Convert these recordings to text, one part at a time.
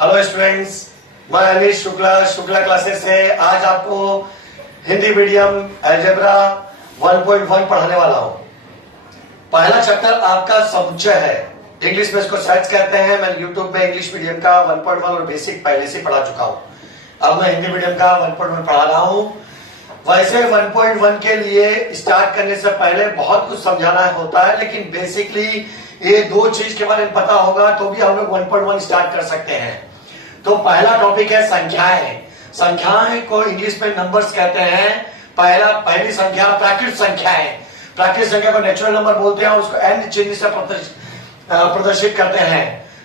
Hello students, मैं अनिश Shukla classes से आज आपको हिंदी मीडियम अलजेब्रा 1.1 पढ़ाने वाला हूं। पहला चैप्टर आपका समुच्चय है, इंग्लिश में इसको सर्च कहते हैं। मैं यूट्यूब में इंग्लिश मीडियम का 1.1 और बेसिक पहले से पढ़ा चुका हूं। अब मैं हिंदी मीडियम का 1.1 पढ़ा रहा हूं। वैसे 1.1 के लिए स्टार्ट करने से पहले बहुत कुछ समझाना होता है, लेकिन बेसिकली ये दो चीज के बारे में पता होगा तो भी हम लोग 1.1 स्टार्ट कर सकते हैं। तो पहला टॉपिक है संख्याएं। संख्याएं को इंग्लिश में नंबर्स कहते हैं। पहली संख्या प्राकृत संख्या है। प्राकृत संख्या को नेचुरल नंबर बोलते हैं और उसको एंड चिन्ह से प्रदर्शित करते हैं।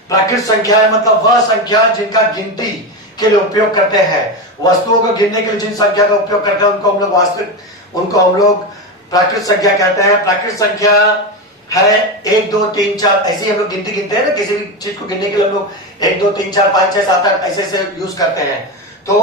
प्राकृत संख्या है मतलब वह संख्या जिनका गिनती के लिए उपयोग करते हैं। वस्तुओं को गिनने के लिए जिन संख्या का उपयोग करते हैं उनको हम लोग प्राकृत संख्या कहते हैं। प्राकृत संख्या है 1 2 3 4, ऐसे ही हम लोग गिनती गिनते हैं ना। किसी भी चीज को गिनने के लिए हम लोग 1 2 3 4 5 6 7 8 ऐसे से यूज करते हैं, तो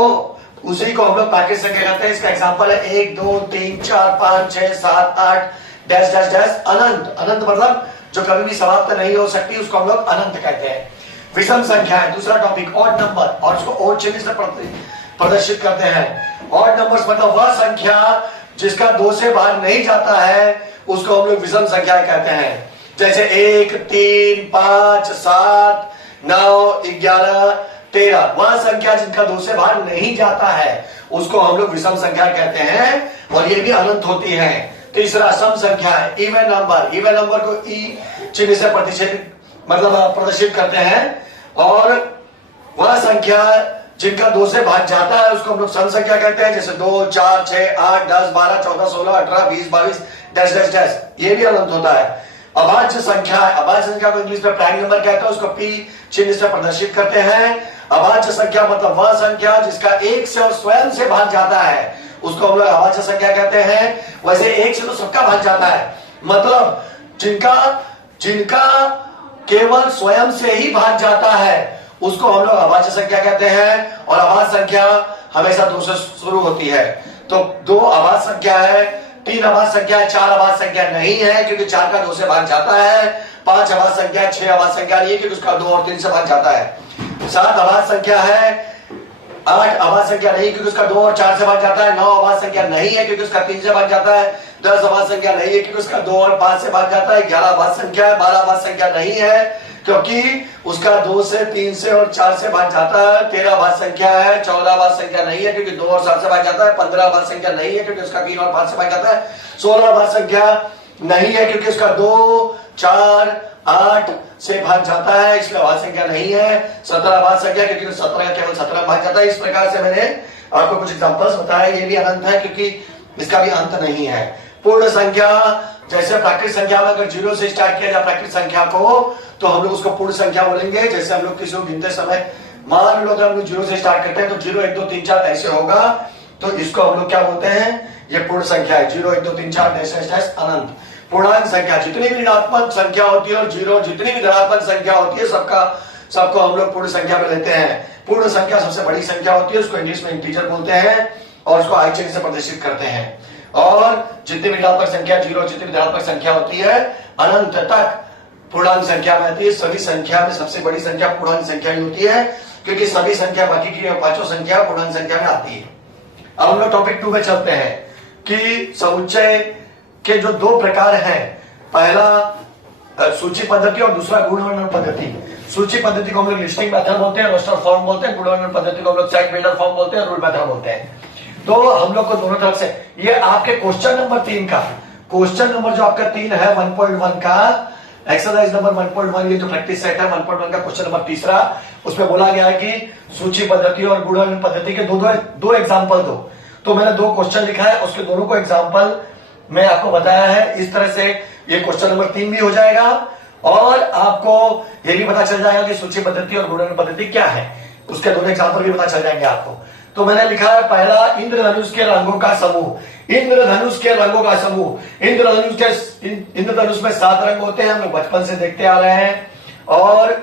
उसी को हम लोग प्राकृत संख्या कहते हैं। इसका एग्जांपल है 1 2 3 4 5 6 7 8 डैश डैश डैश अनंत। अनंत मतलब जो कभी भी समाप्त नहीं हो सकती, उसको हम लोग अनंत कहते हैं। विषम संख्या है दूसरा टॉपिक, ऑड नंबर, और उसको ऑड चिन्ह से प्रदर्शित करते हैं। ऑड नंबर्स मतलब वह संख्या जिसका 2 से बाहर नहीं जाता है, उसको हम लोग विषम संख्या कहते हैं। जैसे 1 3 5 7 9 11 13, वह संख्या जिनका 2 से बाहर नहीं जाता है उसको हम लोग विषम संख्या कहते हैं, और ये भी अनंत होती है। तीसरा सम संख्या है, इवन नंबर। इवन नंबर को ई चिन्ह से प्रदर्शित करते हैं, और वह संख्या जिनका 2 से भाग जाता है उसको हम लोग सम संख्या कहते हैं। जैसे 2 4 6 8 10 12 14 16 18 20 22 डैश डैश डैश, ये भी अनंत होता है। अभाज्य संख्या है। अभाज्य संख्या को इंग्लिश में प्राइम नंबर कहते हैं, उसको पी चिन्ह से प्रदर्शित करते हैं। अभाज्य संख्या मतलब वह संख्या जिसका 1 से और स्वयं से भाग जाता है, उसको हम लोग अभाज्य संख्या कहते हैं। वैसे 1 से तो सबका भाग जाता है, मतलब जिनका केवल स्वयं से ही भाग जाता है उसको हम लोग अभाज्य संख्या कहते हैं। और अभाज्य संख्या हमेशा 2 से शुरू होती है। तो 2 अभाज्य संख्या है, 3 अभाज्य संख्या है, 4 अभाज्य संख्या नहीं है क्योंकि 4 का 2 से भाग जाता है। 5 अभाज्य संख्या, 6 अभाज्य संख्या नहीं है क्योंकि उसका 2 और 3 से भाग जाता है। 7 अभाज्य संख्या है, 8 अभाज्य संख्या नहीं क्योंकि उसका 2 और 4 से भाग जाता है। 9 अभाज्य संख्या नहीं है क्योंकि उसका 3 से भाग जाता है। 10 अभाज्य संख्या नहीं है क्योंकि उसका 2 और 5 से भाग जाता है। 11 अभाज्य संख्या है। 12 अभाज्य संख्या नहीं है क्योंकि उसका 2 से 3 से और 4 से भाग जाता है। 13 अभाज्य संख्या है। 14 अभाज्य संख्या नहीं है क्योंकि 2 और 7 से भाग जाता है। 15 अभाज्य संख्या नहीं है क्योंकि उसका 3 और 5 से भाग जाता है। 16 अभाज्य संख्या नहीं है क्योंकि उसका 2 4 8 से भाग जाता है, इसलिए अभाज्य संख्या नहीं है। 17 अभाज्य संख्या क्योंकि 17 का केवल 17 भाग जाता है। इस प्रकार से मैंने आपको कुछ एग्जांपल्स बताया। ये भी अनंत है क्योंकि इसका भी अंत नहीं है। पूर्ण संख्या, जैसे प्राकृत संख्या में अगर 0 से स्टार्ट किया जाए प्राकृत संख्या को, तो हम लोग उसको पूर्ण संख्या बोलेंगे। जैसे हम लोग किसी को गिनते समय मान लो हम लोग 0 से स्टार्ट करते हैं तो 0 1 2 3 4 ऐसे होगा, तो इसको हम लोग क्या बोलते हैं, ये पूर्ण संख्या है। 0 1 2 3 4 डैश डैश डैश अनंत। पूर्णांक संख्या, जितनी भी ऋणात्मक संख्या होती है और 0 जितनी भी धनात्मक संख्या होती है सबको हम लोग पूर्ण संख्या में लेते हैं। पूर्ण संख्या सबसे बड़ी संख्या होती है, उसको इंग्लिश में इंटीजर बोलते हैं, और उसको आई चिन्ह से प्रदर्शित करते हैं। और जितनी भी ऋणात्मक संख्या 0, जितनी भी धनात्मक संख्या होती है अनंत तक पूर्णांक संख्या में आती है। सभी संख्या में सबसे बड़ी संख्या पूर्णांक संख्या ही होती है, क्योंकि सभी संख्या बाकी की 5 संख्या पूर्णांक संख्या में आती है। अब हम लोग टॉपिक 2 में चलते हैं कि समुच्चय के जो 2 प्रकार हैं, पहला सूची पद्धति और दूसरा गुणवर्णन पद्धति। सूची पद्धति को हम लोग लिस्टिंग मेथड बोलते हैं, रोस्टर फॉर्म बोलते हैं। गुणवर्णन पद्धति को हम लोग सेट बिल्डर फॉर्म बोलते हैं, रूल मेथड बोलते हैं। तो हम लोग को दोनों तरफ से, ये आपके क्वेश्चन नंबर 3 का, क्वेश्चन नंबर जो आपका 3 है 1.1 का, एक्सरसाइज नंबर 1.1, ये जो प्रैक्टिस सेट है 1.1 का क्वेश्चन नंबर तीसरा, उसमें बोला गया है कि सूची पद्धति और गुणवर्णन पद्धति के दो एग्जांपल दो। तो मैंने 2 क्वेश्चन लिखा है, उसके दोनों को एग्जांपल मैं आपको बताया है। इस तरह से ये क्वेश्चन नंबर 3 भी हो जाएगा, और आपको ये भी पता चल जाएगा कि सूची पद्धति और गुणवर्णन पद्धति क्या है, उसके दोनों एग्जांपल भी पता चल जाएंगे आपको। तो मैंने लिखा है पहला, इंद्रधनुष के रंगों का समूह। इंद्रधनुष के रंगों का समूह, इंद्रधनुष में 7 रंग होते हैं, हम लोग बचपन से देखते आ रहे हैं, और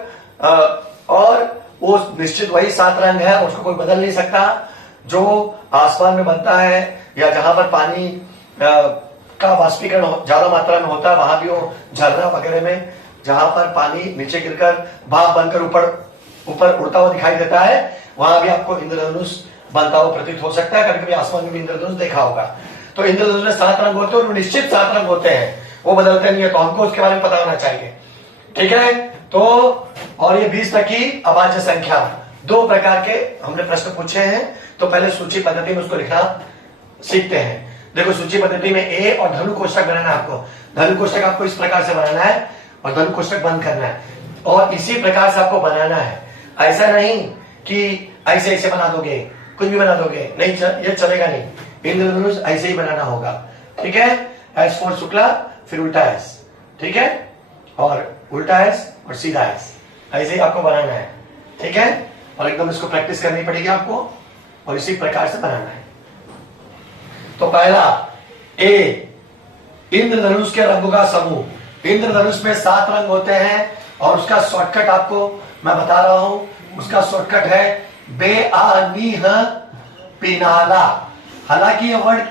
वो निश्चित वही 7 रंग है, उसको कोई बदल नहीं सकता। जो आसमान में बनता है या जहां पर पानी का वाष्पीकरण ज्यादा मात्रा में होता है, वहां भी वो झरना वगैरह में जहां पर पानी नीचे गिरकर भाप बनकर ऊपर ऊपर उड़ता हुआ दिखाई देता है, वहां भी आपको इंद्रधनुष बनता हुआ प्रतीत हो सकता है। कभी कभी आसमान में भी इंद्रधनुष देखा होगा। तो इंद्रधनुष में 7 रंग होते हैं और निश्चित 7 रंग होते हैं, वो बदलते नहीं है, तो हमको उसके बारे में पता होना चाहिए। ठीक है, तो और ये 20 तक की अभाज्य संख्या, 2 प्रकार के हमने प्रश्न पूछे हैं। तो पहले सूची पद्धति में उसको लिखना सीखते हैं। देखो सूची पद्धति में ए और धनु कोष्ठक बनाना है आपको। धनु कोष्ठक आपको इस प्रकार से बनाना है और धनु कोष्ठक बंद करना है, और इसी प्रकार से आपको बनाना है। ऐसा नहीं कि ऐसे ऐसे बना दोगे, कुछ भी बना दोगे, नहीं ये चलेगा नहीं। इंद्रधनुष ऐसे ही बनाना होगा। ठीक है, एस फॉर शुक्ला, फिर उल्टा एस, ठीक है, और उल्टा एस और सीधा एस, ऐसे ही आपको बनाना है। ठीक है, और एकदम इसको प्रैक्टिस करनी पड़ेगी आपको, और इसी प्रकार से बनाना है। तो पहला ए, इंद्रधनुष के रंगों का समूह। इंद्रधनुष में 7 रंग होते हैं, और उसका शॉर्टकट आपको मैं बता रहा हूं। उसका शॉर्टकट है बेआनीह पिनाला। हालांकि ये वर्ड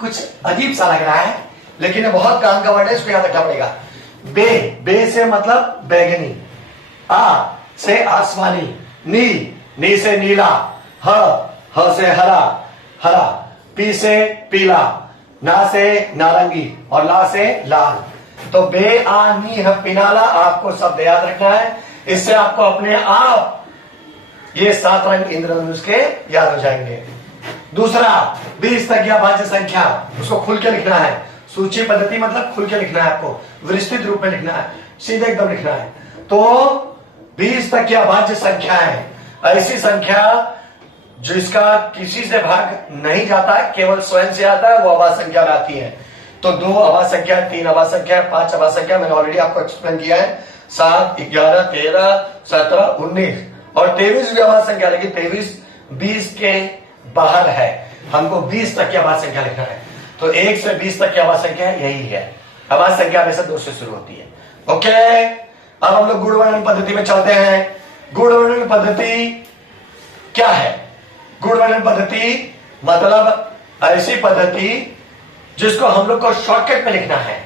कुछ अजीब सा लग रहा है, लेकिन ये बहुत काम का वर्ड है, इसको याद रखना पड़ेगा। बे से मतलब बैगनी, आ से आसमानी, नी से नीला, ह से हरा हरा, पी से पीला, ना से नारंगी, और ला से लाल। तो बेआनीह पिनाला आपको शब्द याद रखना है। इससे आपको अपने आप ये 7 रंग इंद्रधनुष के याद हो जाएंगे। दूसरा 20 तक की अभाज्य संख्या, उसको खुल के लिखना है। सूची पद्धति मतलब खुल के लिखना है, आपको विस्तृत रूप में लिखना है, सीधे एकदम लिखना है। तो 20 तक की अभाज्य संख्या है ऐसी संख्या जिसका किसी से भाग नहीं जाता है, केवल स्वयं से आता है, वो अभाज्य संख्या में आती है। तो 2 अभाज्य संख्या, 3 अभाज्य संख्या, 5 अभाज्य संख्या मैंने ऑलरेडी आपको एक्सप्लेन किया है। 7, 11, 13, 17, 19 और 23 भी अभाज्य संख्या, लेकिन 23 20 के बाहर है। हमको 20 तक की अभाज्य संख्या लिखना है। तो 1 से 20 तक की अभाज्य संख्या यही है। अभाज्य संख्या वैसे 2 से शुरू होती है। ओके, अब हम लोग गुणवर्णन पद्धति में चलते हैं। गुणवर्णन पद्धति क्या है? गुणवर्णन पद्धति मतलब ऐसी पद्धति जिसको हम लोग को शॉर्टकट में लिखना है।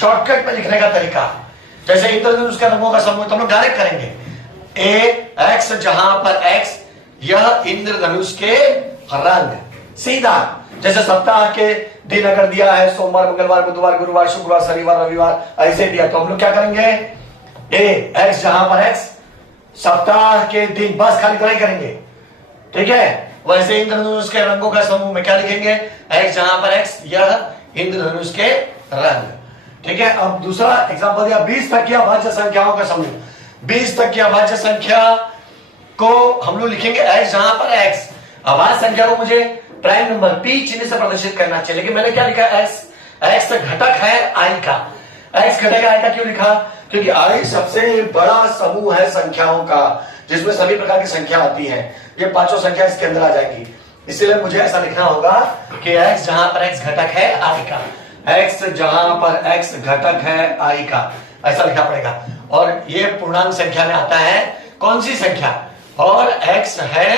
शॉर्टकट में लिखने का तरीका, जैसे इंद्रधनुष के रंगों का समूह, तो हम लोग डायरेक्ट करेंगे। ए एक्स, जहां पर एक्स यह इंद्रधनुष के रंग, सीधा। जैसे सप्ताह के दिन अगर दिया है सोमवार, मंगलवार, बुधवार, गुरुवार, शुक्रवार, शनिवार, रविवार, ऐसे दिया, तो हम लोग क्या करेंगे? ए एक्स, जहां पर एक्स सप्ताह के दिन, बस खाली इतना ही करेंगे। ठीक है, वैसे इंद्रधनुष के रंगों का समूह में क्या लिखेंगे? एक्स, जहां पर एक्स यह इंद्रधनुष के रंग। ठीक है, अब दूसरा एग्जांपल दिया, 20 तक की अभाज्य संख्याओं का समूह। 20 तक की अभाज्य संख्या को हम लोग लिखेंगे एक्स, जहां पर एक्स, अभाज्य संख्या को मुझे प्राइम नंबर पी चिन्ह से प्रदर्शित करना चाहिए, लेकिन मैंने क्या लिखा? एक्स। एक्स घटक है आई का। एक्स घटक आई का क्यों लिखा? क्योंकि आई सबसे बड़ा समूह है संख्याओं का, जिसमें सभी प्रकार की संख्या आती है। ये 5 संख्या इसके अंदर आ जाएगी, इसलिए मुझे ऐसा लिखना होगा कि एक्स, जहां पर एक्स घटक है आई का। एक्स, जहां पर एक्स घटक है आई का, ऐसा लिखना पड़ेगा। और ये पूर्णांक संख्या में आता है। कौन सी संख्या? और एक्स है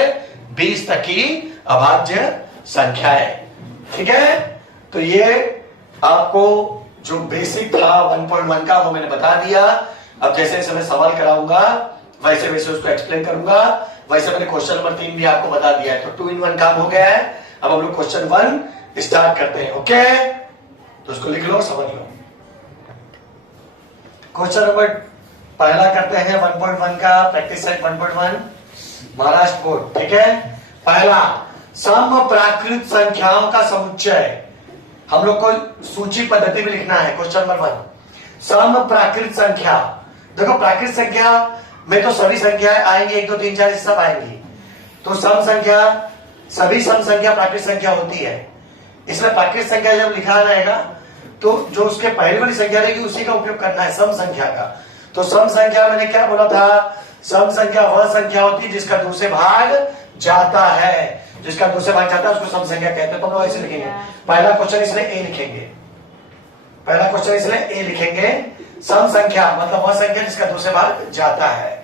20 तक की अभाज्य संख्या है। ठीक है, तो ये आपको जो बेसिक था 1.1 का, वो मैंने बता दिया। अब जैसे जैसे मैं सवाल कराऊंगा वैसे वैसे उसको एक्सप्लेन करूंगा। वैसे मैंने क्वेश्चन नंबर 3 भी आपको बता दिया है, तो 2 in 1 काम हो गया है। अब हम लोग क्वेश्चन 1 स्टार्ट करते हैं। ओके, तो उसको लिख लो, समझ लो। क्वेश्चन नंबर पहला करते हैं 1.1 का, प्रैक्टिस सेट 1.1 महाराष्ट्र बोर्ड। ठीक है, पहला समप्राकृत संख्याओं का समुच्चय। हम लोग को सूची पद्धति में लिखना है। क्वेश्चन नंबर 1, समप्राकृत संख्या। देखो, प्राकृत संख्या में तो सभी संख्याएं आएंगी, 1 2 3 4 सब आएंगी। तो सम संख्या, सभी सम संख्या प्राकृत संख्या होती है। इसमें प्राकृत संख्या जब लिखा रहेगा तो जो उसके पहले वाली संख्या रहेगी उसी का उपयोग करना है, सम संख्या का। तो सम संख्या मैंने क्या बोला था? सम संख्या वह संख्या होती है जिसका 2 से भाग जाता है। जिसका 2 से भाग जाता है उसको सम संख्या कहते हैं। तो हम लोग ऐसे लिखेंगे। पहला क्वेश्चन इसलिए ए लिखेंगे। पहला क्वेश्चन इसलिए ए लिखेंगे। सम संख्या मतलब वह संख्या जिसका 2 से भाग जाता है।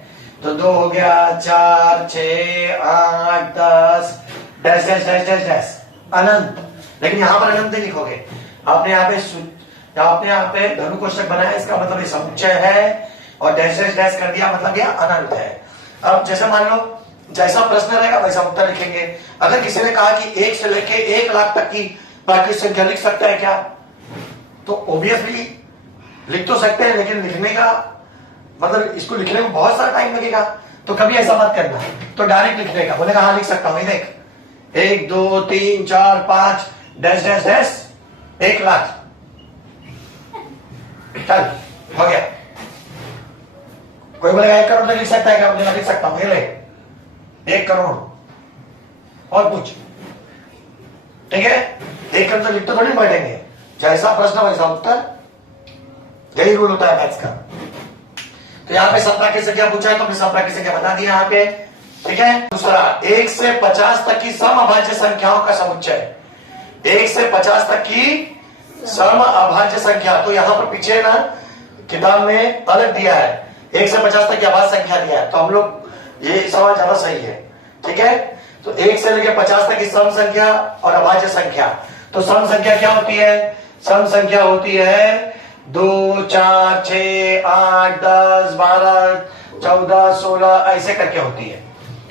तो 2 हो गया, 4, 6, 8, 10 dash dash dash dash dash अनंत। लेकिन यहां पर अनंत नहीं लिखोगे। आपने यहाँ पे धनु कोष्ठक बनाया, इसका मतलब ये समुच्चय है, और डैश डैश डैश कर दिया मतलब यह अनंत है। अब जैसे मान लो जैसा प्रश्न रहेगा वैसा उत्तर लिखेंगे। अगर किसी ने कहा कि 1 से लेके 1 लाख तक की प्राकृतिक संख्या लिख सकता है क्या, तो ऑब्वियसली लिख तो सकते हैं, लेकिन लिखने का मतलब इसको लिखने में बहुत सारा टाइम लगेगा। तो कभी ऐसा मत करना, तो डायरेक्ट लिखने का। बोलेगा हाँ लिख सकता हूं, देख 1 2 3 4 5 डैश डैश डैश 1 लाख, चल हो गया। कोई बोलेगा 1 करोड़ तक लिख सकता है क्या, बोलेगा लिख सकता हूं, ये ले 1 करोड़ और कुछ, ठीक है। 1 करोड़ तो लिख तो थोड़ी बैठेंगे, जैसा प्रश्न वैसा उत्तर, यही रूल होता है मैथ्स का। तो यहाँ पे 17 की संख्या पूछा है तो हमने 17 की संख्या बता दी यहाँ पे, ठीक है। दूसरा 1 से 50 तक की सम अभाज्य संख्याओं का समुच्चय, 1 से 50 तक की सम अभाज्य संख्या। तो यहाँ पर पीछे ना किताब में अलग दिया है, 1 से 50 तक की अभाज्य संख्या दिया है, तो हम लोग ये सवाल ज्यादा सही है, ठीक है। तो 1 से लेकर 50 तक की सम संख्या और अभाज्य संख्या। तो सम संख्या क्या होती है, सम संख्या होती है 2 4 6 8 10 12 14 16 ऐसे करके होती है।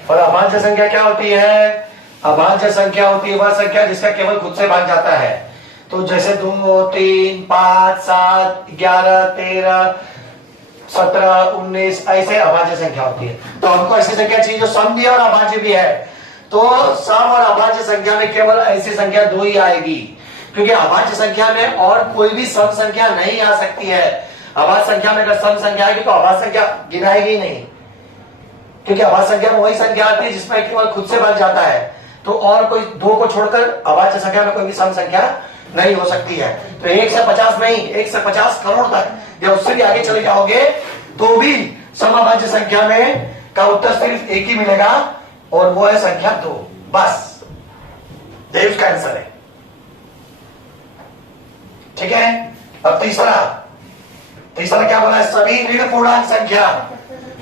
और अभाज्य संख्या क्या होती है, अभाज्य संख्या होती है वह संख्या जिसका केवल खुद से भाग जाता है। तो जैसे 2 3 5 7 11 13 17 19 ऐसे अभाज्य संख्या होती है। तो हमको ऐसी संख्या चाहिए जो सम भी है और अभाज्य भी है। तो सम और अभाज्य संख्या में केवल ऐसी संख्या 2 ही आएगी, क्योंकि अभाज्य संख्या में और कोई भी सम संख्या नहीं आ सकती है। अभाज्य संख्या में अगर सम संख्या आएगी तो अभाज्य संख्या गिनाएगी नहीं, क्योंकि अभाज्य संख्या में वही संख्या आती है जिसमें केवल खुद से भाग जाता है। तो और कोई 2 को छोड़कर अभाज्य संख्या में कोई भी सम संख्या नहीं हो सकती है। तो 1 से 50 नहीं, 1 से 50 करोड़ तक या उससे भी आगे चले जाओगे तो भी समअभाज्य संख्या में का उत्तर सिर्फ एक ही मिलेगा और वो है संख्या 2, बस यही उसका आंसर है, ठीक है। अब तीसरा क्या बोला है, सभी ऋण पूर्णांक संख्या,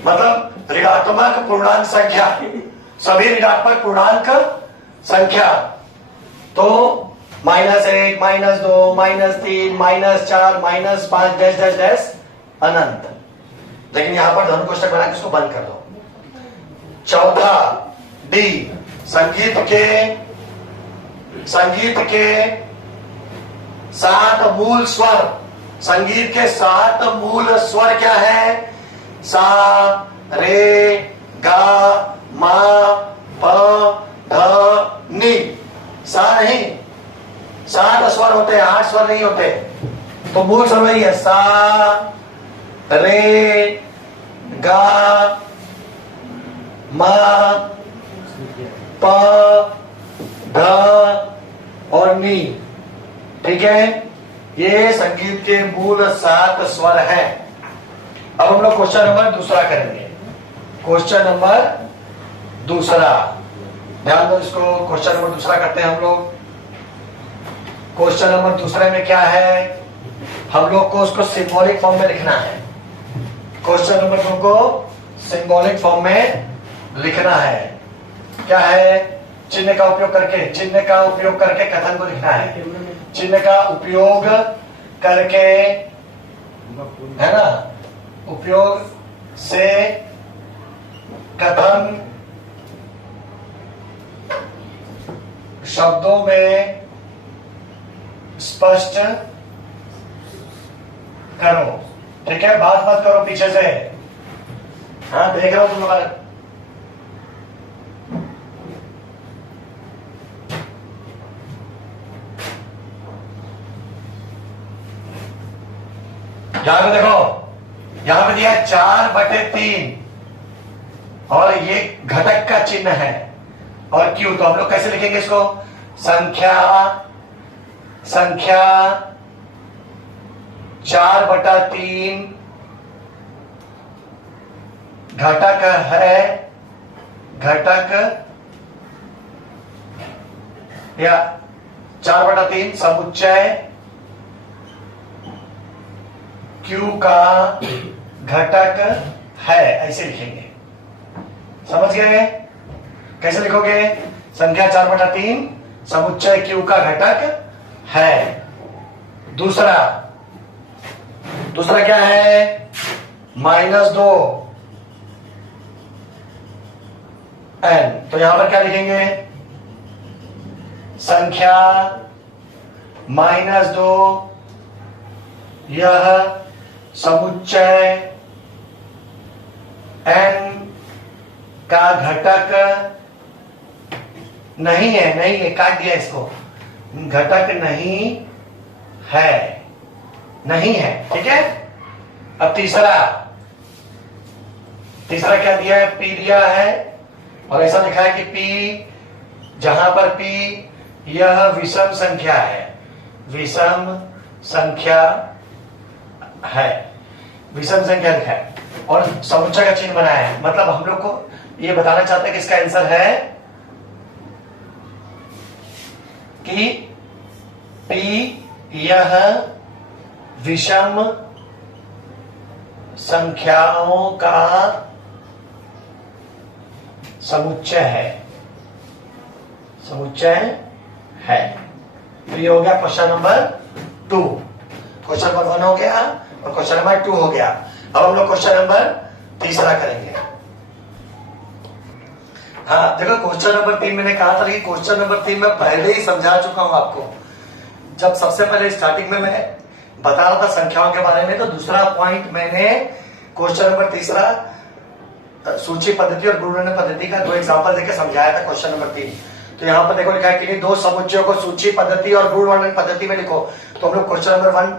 मतलब ऋणात्मक पूर्णांक संख्या, सभी ऋणात्मक पूर्णांक संख्या। तो -1 -2 -3 -4 -5 डैश डैश डैश अनंत। लेकिन यहां पर धन कोष्टक बना के उसको बंद कर दो। चौथा डी, संगीत के 7 मूल स्वर। संगीत के 7 मूल स्वर क्या है, सा रे गा मा प ध नी। सा नहीं, 7 स्वर होते हैं, 8 स्वर नहीं होते। तो मूल स्वर वही है, सा रे गा मा प ध और नी, ठीक है। ये संगीत के मूल 7 स्वर हैं। अब हम लोग क्वेश्चन नंबर दूसरा करेंगे। क्वेश्चन नंबर दूसरा, ध्यान दो इसको। क्वेश्चन नंबर दूसरा करते हैं हम लोग। क्वेश्चन नंबर दूसरे में क्या है, हम लोग को उसको सिंबॉलिक फॉर्म में लिखना है। क्वेश्चन नंबर 2 को सिंबॉलिक फॉर्म में लिखना है। क्या है, चिन्ह का उपयोग करके कथन को लिखना है। चिन्ह का उपयोग करके, है ना, उपयोग से कथन शब्दों में स्पष्ट करो, ठीक है। बात मत करो पीछे से, हाँ देख रहा हूं तुम लोग। यहां पे देखो, यहां पे दिया 4/3 और ये घटक का चिन्ह है और क्यू। तो हम लोग कैसे लिखेंगे इसको, संख्या 4/3 घटक है, घटक या 4/3 समुच्चय Q का घटक है, ऐसे लिखेंगे। समझ गए कैसे लिखोगे, संख्या 4/3 समुच्चय Q का घटक है। दूसरा क्या है, -2 एन। तो यहां पर क्या लिखेंगे, संख्या -2 यह समुच्चय एन का घटक नहीं है, नहीं है, काट दिया इसको, घटक नहीं है, नहीं है, ठीक है। अब तीसरा क्या दिया है, पी दिया है और ऐसा लिखा है कि पी, जहां पर पी यह विषम संख्या है, विषम संख्या है, विषम संख्या लिखा है और समुच्चय का चिन्ह बनाया है। मतलब हम लोग को ये बताना चाहते हैं कि इसका आंसर है कि पी यह विषम संख्याओं का समुच्चय है, समुच्चय है। तो ये हो गया क्वेश्चन नंबर 2। क्वेश्चन नंबर 1 हो गया और क्वेश्चन नंबर 2 हो गया। अब हम लोग क्वेश्चन नंबर 3 करेंगे। हाँ देखो, क्वेश्चन नंबर 3 मैंने कहा था कि क्वेश्चन नंबर 3 मैं पहले ही समझा चुका हूं आपको। जब सबसे पहले स्टार्टिंग में मैं बता रहा था संख्याओं के बारे में, तो दूसरा पॉइंट मैंने क्वेश्चन नंबर 3 सूची पद्धति और गुणन पद्धति का 2 एग्जांपल देकर समझाया था क्वेश्चन नंबर 3। तो यहाँ पर देखो लिखा है कि 2 समुच्चयों को सूची पद्धति और गुण वर्णन पद्धति में लिखो। तो हम लोग क्वेश्चन नंबर 1,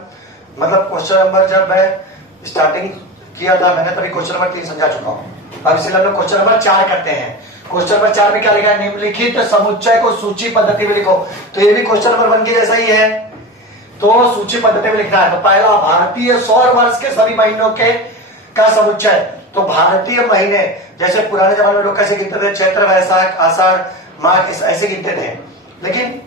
मतलब क्वेश्चन नंबर जब मैं स्टार्टिंग किया था मैंने, तभी क्वेश्चन नंबर 3 समझा चुका हूँ। अब इसलिए हम लोग क्वेश्चन नंबर 4 करते हैं। क्वेश्चन नंबर 4 में क्या लिखा है, निम्नलिखित समुच्चय को सूची पद्धति में लिखो। तो ये भी क्वेश्चन नंबर 1 के जैसा ही है, तो सूची पद्धति में लिखना है। तो पहला, भारतीय सौर वर्ष के सभी महीनों के का समुच्चय। तो भारतीय महीने, जैसे पुराने जमाने में लोग कैसे गिनते थे, चैत्र, वैशाख, आषाढ़, माघ, ऐसे गिनते थे। लेकिन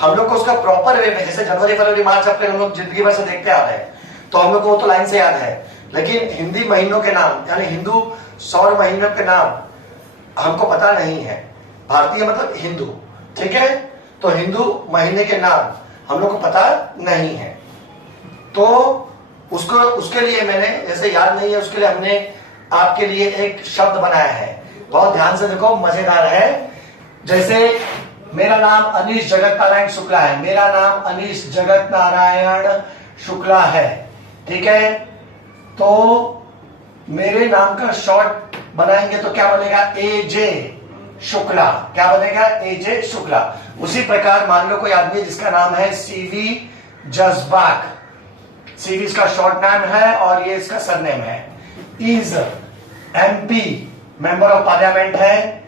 हम लोग को उसका प्रॉपर वे में, जैसे जनवरी, फरवरी, मार्च, अप्रैल हम लोग जिंदगी भर से देखते आ रहे हैं, तो हम लोग को वो तो लाइन से याद है। लेकिन हिंदी महीनों के नाम, यानी हिंदू सौर महीनों के नाम हमको पता नहीं है। भारतीय मतलब हिंदू, ठीक है। तो हिंदू महीने के नाम हम लोग को पता नहीं है, तो उसको, उसके लिए मैंने, जैसे याद नहीं है, उसके लिए हमने आपके लिए एक शब्द बनाया है। बहुत ध्यान से देखो, मजेदार है। जैसे मेरा नाम अनीश जगत नारायण शुक्ला है, मेरा नाम अनीश जगत नारायण शुक्ला है, ठीक है। तो मेरे नाम का शॉर्ट बनाएंगे तो क्या बनेगा, AJ शुक्ला। क्या बनेगा, AJ शुक्ला। उसी प्रकार मान लो कोई आदमी जिसका नाम है CV जज्बाक, CV इसका शॉर्ट नाम है और ये इसका सरनेम है। Is MP, member of parliament है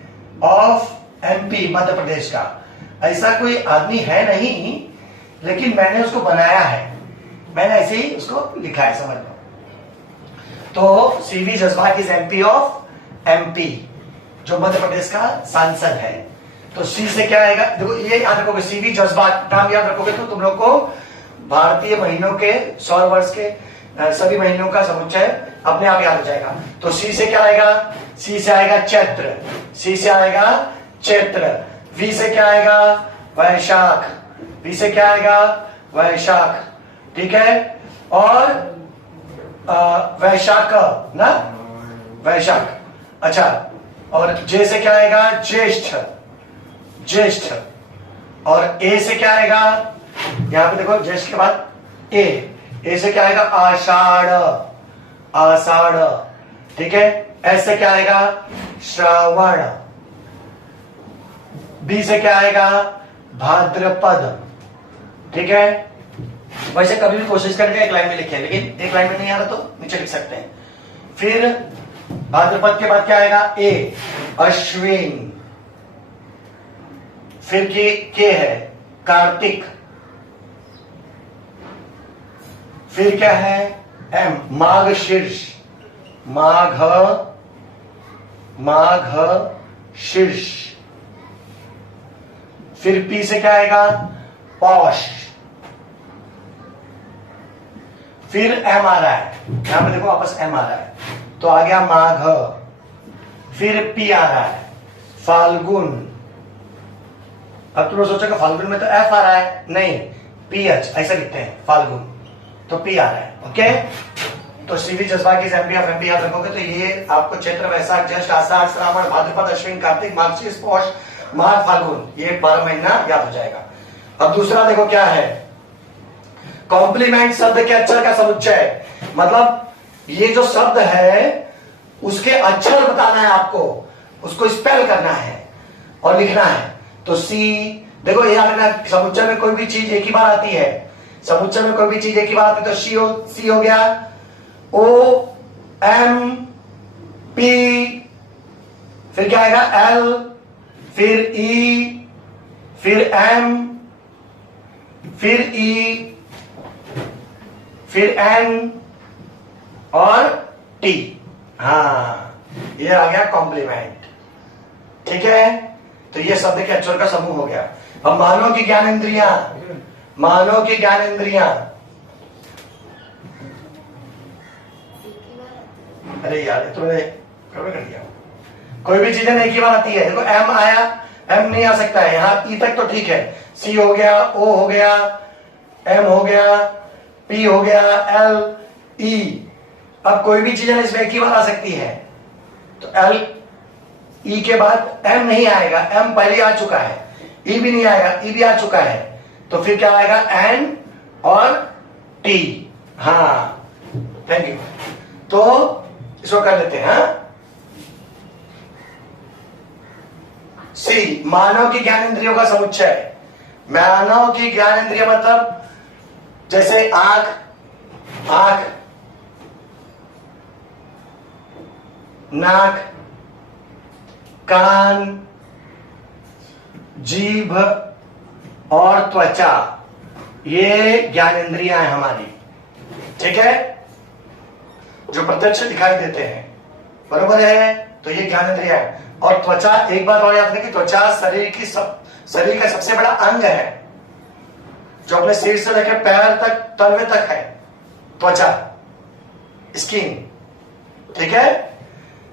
ऑफ MP, मध्य प्रदेश का। ऐसा कोई आदमी है नहीं, लेकिन मैंने उसको बनाया है, मैंने ऐसे ही उसको लिखा है, समझ लो। तो CV जज्बाक इज MP ऑफ MP, जो मध्य प्रदेश का सांसद है। तो C से क्या आएगा, देखो ये याद रखोगे, CV जज्बाक नाम याद रखोगे तो तुम लोग को भारतीय महीनों के, सौर वर्ष के सभी महीनों का समुच्चय अपने आप याद हो जाएगा। तो C से क्या आएगा, C से आएगा चैत्र, C से आएगा चैत्र। V से क्या आएगा, वैशाख, V से क्या आएगा, वैशाख, ठीक है। और वैशाख ना, वैशाख, अच्छा। और J से क्या आएगा, ज्येष्ठ, ज्येष्ठ। और A से क्या आएगा, यहां पे देखो ज्येष्ठ के बाद A से क्या आएगा, आषाढ़, आषाढ़, ठीक है। S से क्या आएगा, श्रावण। B से क्या आएगा, भाद्रपद, ठीक है। वैसे कभी भी कोशिश करके एक लाइन में लिखे, लेकिन एक लाइन में नहीं आ रहा तो नीचे लिख सकते हैं। फिर भाद्रपद के बाद क्या आएगा, A, अश्विन। फिर के है, कार्तिक। फिर क्या है, M, माघ शीर्ष, माघ, माघ शीर्ष। फिर P से क्या आएगा, पौष। फिर M आ रहा है, यहां पे देखो वापस M आ रहा है, तो आ गया माघ। फिर P आ रहा है, फाल्गुन। अब तुम लोग सोचोगे फाल्गुन में तो F आ रहा है, नहीं, PH ऐसा लिखते हैं, फाल्गुन, तो P आ रहा है, ओके। तो सीवी जज्बा की एमपी ऑफ एमपी याद रखोगे तो ये आपको चैत्र वैशाख ज्येष्ठ आषाढ़ श्रावण भाद्रपद अश्विन कार्तिक मार्गशीर्ष पौष माघ फाल्गुन ये 12 महीना याद हो जाएगा। अब दूसरा देखो क्या है, कॉम्प्लीमेंट शब्द के अक्षर का समुच्चय, मतलब ये जो शब्द है उसके अक्षर बताना है आपको, उसको स्पेल करना है और लिखना है। तो सी देखो याद रखना, समुच्चय में कोई भी चीज एक ही बार आती है, समुच्चय में कोई भी चीज एक ही बार आती है। तो सी हो गया, ओ एम पी, फिर क्या आएगा एल, फिर ई, फिर एम, फिर ई, फिर एन और टी। हाँ ये आ गया कॉम्प्लीमेंट। ठीक है, तो ये शब्द के अक्षर का समूह हो गया। अब मानव की ज्ञानेंद्रियां, मानव की ज्ञानेंद्रियां, अरे यार तो मैंने कर दिया, कोई भी चीजें एक ही बार आती है। देखो एम आया, एम नहीं आ सकता है, यहां ई तक तो ठीक है, सी हो गया, ओ हो गया, एम हो गया, पी हो गया, एल, ई। अब कोई भी चीजें इसमें एक ही बार आ सकती है, तो एल ई के बाद एम नहीं आएगा, एम पहले आ चुका है, ई भी नहीं आएगा, ई भी आ चुका है, तो फिर क्या आएगा एन और टी। हाँ थैंक यू, तो इसको कर लेते हैं। सी मानव की ज्ञानेंद्रियों का समुच्चय, मानव की ज्ञानेंद्रिय मतलब जैसे आंख, आंख, नाक, कान, जीभ और त्वचा, ये ज्ञानेंद्रियां हैं हमारी। ठीक है, जो प्रत्यक्ष दिखाई देते हैं, बरोबर है, तो ये ज्ञानेंद्रियां है। और त्वचा, एक बात और याद रखें कि त्वचा शरीर का सबसे बड़ा अंग है, जो अपने सिर से लेकर पैर तक, तलवे तक है त्वचा, स्किन। ठीक है,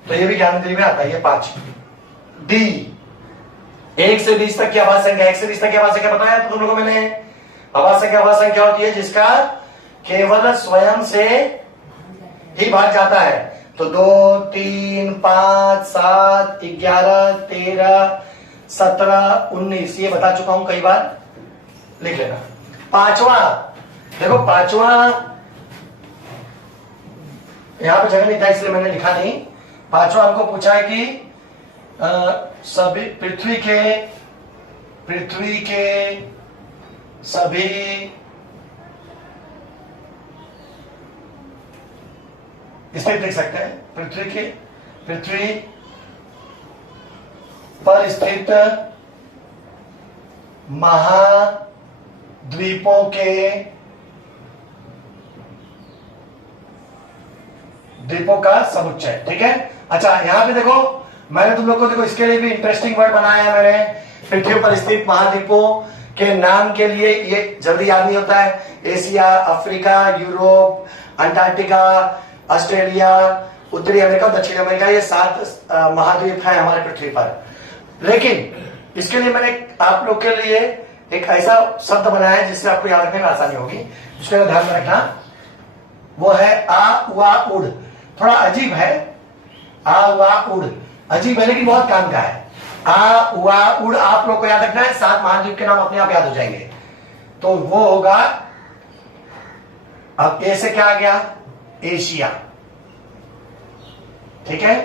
तो ये भी ज्ञानेंद्रिय में आता है, ये 5। डी 1 से 20 तक की आवाज संख्या, 1 से 20 तक की आवाज संख्या बताया तुम लोगों को मैंने। आवाज संख्या होती है जिसका केवल स्वयं से ही भाग जाता है। तो 2, 3, 5, 7, 11, 13, 17, 19 ये बता चुका हूं कई बार, लिख लेना। 5वां, देखो 5वां यहां पे जगह नहीं था इसलिए मैंने लिखा नहीं। 5वां हमको पूछा है कि सभी पृथ्वी के सभी इसे देख सकते हैं, पृथ्वी पर स्थित महाद्वीपों का समुच्चय। ठीक है, अच्छा यहां पे देखो मैंने तुम लोग को, देखो इसके लिए भी इंटरेस्टिंग वर्ड बनाया है मैंने। पृथ्वी पर स्थित महाद्वीपों के नाम के लिए ये जल्दी याद नहीं होता है, Asia, Africa, Europe, Antarctica, Australia, उत्तरी अमेरिका, दक्षिण अमेरिका, ये 7 महाद्वीप हैं हमारे पृथ्वी पर। लेकिन इसके लिए मैंने आप लोग के लिए एक ऐसा शब्द बनाया है जिससे आपको याद रखने में आसानी होगी, उसका ध्यान में रखना। वो है आ वा उड़। थोड़ा अजीब है, आ वा उड़ अजीब है लेकिन बहुत काम का है। आ वा उड़ आप लोग को याद रखना है, 7 महाद्वीप के नाम अपने आप याद हो जाएंगे। तो वो होगा, अब ए से क्या आ गया, एशिया। ठीक है,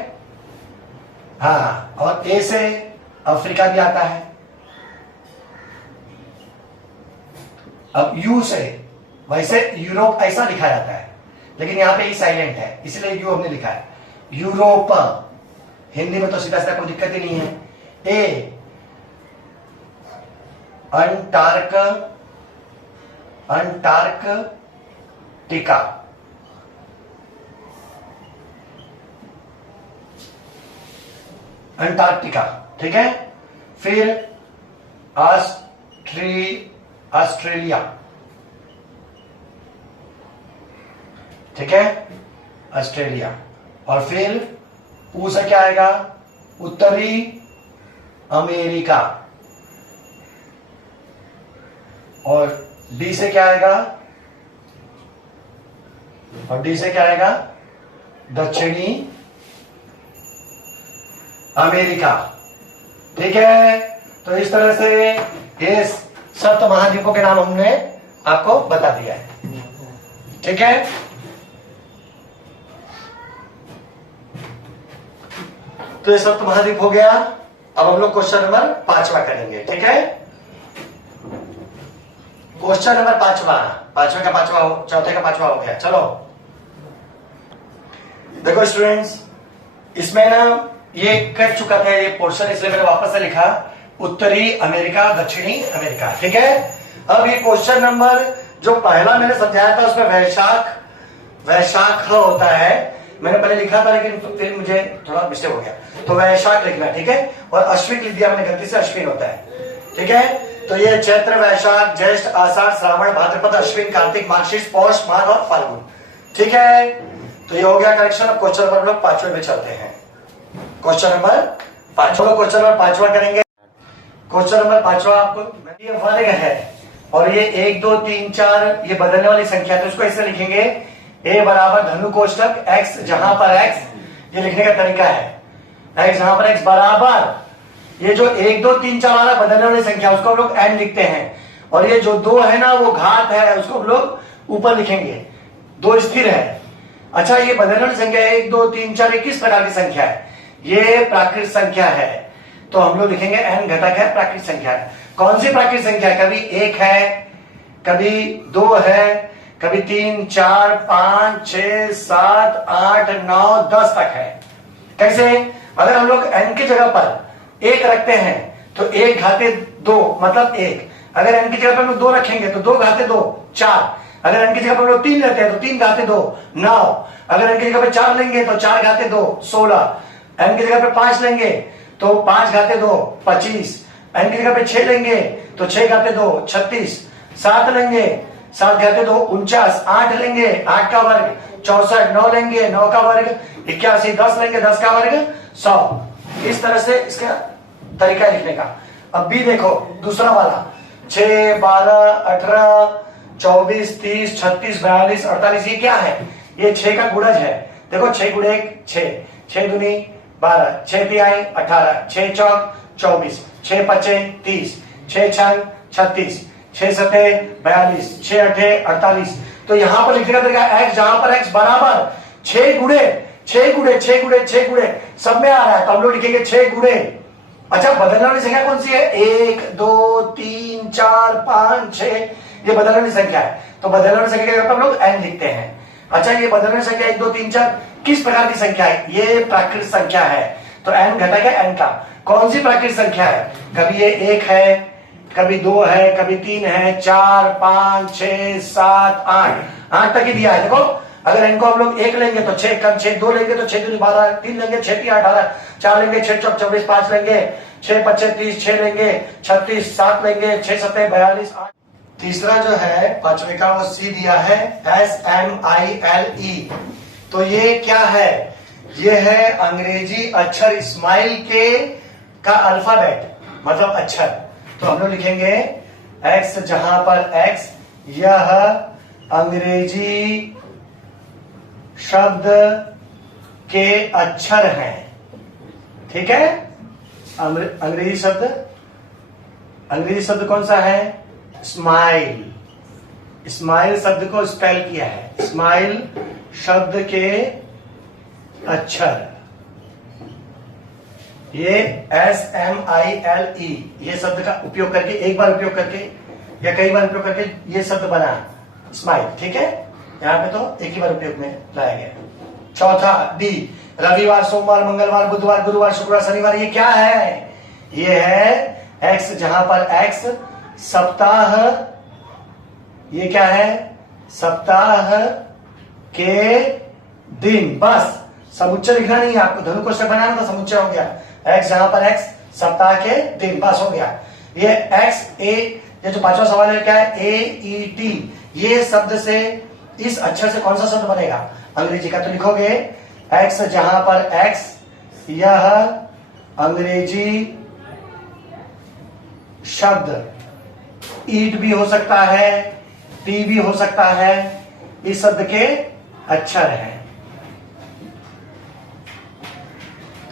हाँ, और ए से अफ्रीका भी आता है। अब यू से, वैसे यूरोप ऐसा लिखा जाता है लेकिन यहां पे ई साइलेंट है इसलिए यू हमने लिखा है, यूरोप। हिंदी में तो सीधा सीधा कोई दिक्कत ही नहीं है। ए अंटार्कटिका, अंटार्कटिका। ठीक है, फिर ऑस्ट्रेलिया। ठीक है, ऑस्ट्रेलिया। और फिर पू से क्या आएगा, उत्तरी अमेरिका। और डी से क्या आएगा, और डी से क्या आएगा? दक्षिणी अमेरिका। ठीक है, तो इस तरह से ये 7 महाद्वीपों के नाम हमने आपको बता दिया है। ठीक है, तो ये 7 महाद्वीप हो गया। अब हम लोग क्वेश्चन नंबर 5वां करेंगे। ठीक है, क्वेश्चन नंबर 5वां, पांचवे का 5वां, चौथे का 5वां हो गया। चलो देखो स्टूडेंट्स, इसमें ना ये कट चुका था ये पोर्शन, इसलिए मैंने वापस से लिखा उत्तरी अमेरिका, दक्षिणी अमेरिका। ठीक है, अब ये क्वेश्चन नंबर जो पहला मैंने समझाया था उसमें वैशाख होता है, मैंने पहले लिखा था लेकिन फिर मुझे थोड़ा मिस्टेक हो गया, तो वैशाख लिखना। ठीक है, और अश्विन लिख दिया मैंने गलती से, अश्विन होता है। ठीक है, तो ये चैत्र, वैशाख, ज्येष्ठ, आषाढ़, श्रावण, भाद्रपद, अश्विन, कार्तिक, मार्गशीर्ष, पौष, माघ और फाल्गुन। ठीक है, तो ये हो गया करेक्शन। अब क्वेश्चन नंबर हम लोग 5वें में चलते हैं। क्वेश्चन नंबर 5, क्वेश्चन नंबर 5वां करेंगे। क्वेश्चन नंबर 5वां आपको, ये वर्ग है और ये 1 2 3 4 ये बदलने वाली संख्या, तो इसको ऐसे लिखेंगे a बराबर धनु कोष्टक x जहां पर x, ये लिखने का तरीका है x जहां पर x बराबर ये जो 1 2 3 4 वाला बदलने वाली संख्या उसको हम लोग n लिखते हैं, और ये जो 2 है ना वो घात है, उसको हम लोग ऊपर लिखेंगे, 2 स्थिर है। अच्छा, ये बदलने वाली संख्या 1 2 3 4 ये किस प्रकार की संख्या है? ये प्राकृत संख्या है, तो हम लोग लिखेंगे n घटक है, प्राकृत संख्या है। कौन सी प्राकृत संख्या है? कभी 1 है, कभी 2 है, कभी 3 4 5 6 7 8 9 10 तक है। कैसे? अगर हम लोग n की जगह पर 1 रखते हैं तो 1 घाते 2 मतलब 1, अगर n की जगह पर हम लोग 2 रखेंगे तो 2 घाते 2 4, अगर n की जगह पर हम लोग 3 लेते हैं तो 3 घाते 2 9, अगर n की जगह पर 4 लेंगे तो 4 घाते 2 16, n की जगह पे 5 लेंगे तो 5 घाते 2 25, n की जगह पे 6 लेंगे तो 6 घाते 2 36, 7 लेंगे 7 घाते 2 49, 8 लेंगे 8 का वर्ग 64, 9 लेंगे 9 का वर्ग 81, 10 लेंगे 10 का वर्ग 100। इस तरह से इसका तरीका लिखने का। अब भी देखो दूसरा वाला 6 12 18 24 30 36 42 48, ये क्या है? ये 6 का गुणज है। देखो 6 गुणे 1 6, 6 दूनी 12, 6 तिहाई 18, 6 चौक 24, 6 पचे 30, 6 छंग 36, 6 सते 42, 6 अठे 48। तो यहां पर लिखने का तरीका x जहां पर x बराबर 6 गुणे 6 गुणे 6 गुणे 6 गुणे सब में आ रहा है, तो हम लोग लिखेंगे 6 गुणे। अच्छा, बदलने वाली संख्या कौन सी है? 1 2 3 4 5 6, ये बदलने वाली संख्या है, तो बदलने वाली संख्या के हम लोग n लिखते हैं। अच्छा, ये बदलने वाली संख्या 1 2 3 4 किस प्रकार की संख्या है? ये प्राकृत संख्या है, तो n घटक है n का। कौन सी प्राकृत संख्या है? कभी ये 1 है, कभी 2 है, कभी 3 है, 4 5 6 7 8 तक ही दिया है। देखो अगर इनको हम लोग 1 लेंगे तो 6 कम 6, 2 लेंगे तो 6 दूनी 12, 3 लेंगे 6 3 18, 4 लेंगे 6 चौक 24, 5 लेंगे 6 पच्चे 30, 6 लेंगे 36, 7 लेंगे 6 सत्ते 42 8। तीसरा जो है 5वें का वो सी दिया है SMILE, तो ये क्या है? ये है अंग्रेजी अक्षर स्माइल के का अल्फाबेट, मतलब अक्षर। तो हम लोग लिखेंगे x जहां पर x, यह अंग्रेजी शब्द के अक्षर हैं। ठीक है, अंग्रेजी शब्द कौन सा है? स्माइल। स्माइल शब्द को स्पेल किया है, स्माइल शब्द के अक्षर, ये SMILE, ये शब्द का उपयोग करके, एक बार उपयोग करके या कई बार उपयोग करके ये शब्द बना स्माइल। ठीक है, यहाँ पे तो एक ही बार उपयोग में लाया गया। चौथा डी, रविवार, सोमवार, मंगलवार, बुधवार, गुरुवार, शुक्रवार, शनिवार, ये क्या है? ये है x जहां पर x सप्ताह, ये क्या है? सप्ताह के दिन। बस समुच्चय लिखना नहीं है आपको, धनु कोष्ठक बनाना था, समुच्चय हो गया। x जहां पर x सप्ताह के दिन, बस हो गया। ये x a, ये जो 5वां सवाल है क्या है? AET, ये शब्द से, इस अक्षर से कौन सा शब्द बनेगा अंग्रेजी का? तो लिखोगे x जहां पर x, यह अंग्रेजी शब्द, ईट भी हो सकता है, टी भी हो सकता है, इस शब्द के अच्छा रहे।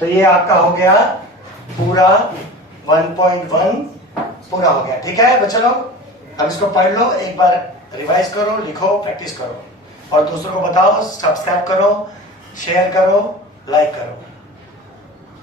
तो ये आपका हो गया पूरा 1.1 पूरा हो गया। ठीक है बच्चों लोग, अब इसको पढ़ लो, एक बार रिवाइज करो, लिखो, प्रैक्टिस करो और दूसरों को बताओ, सब्सक्राइब करो, शेयर करो, लाइक करो।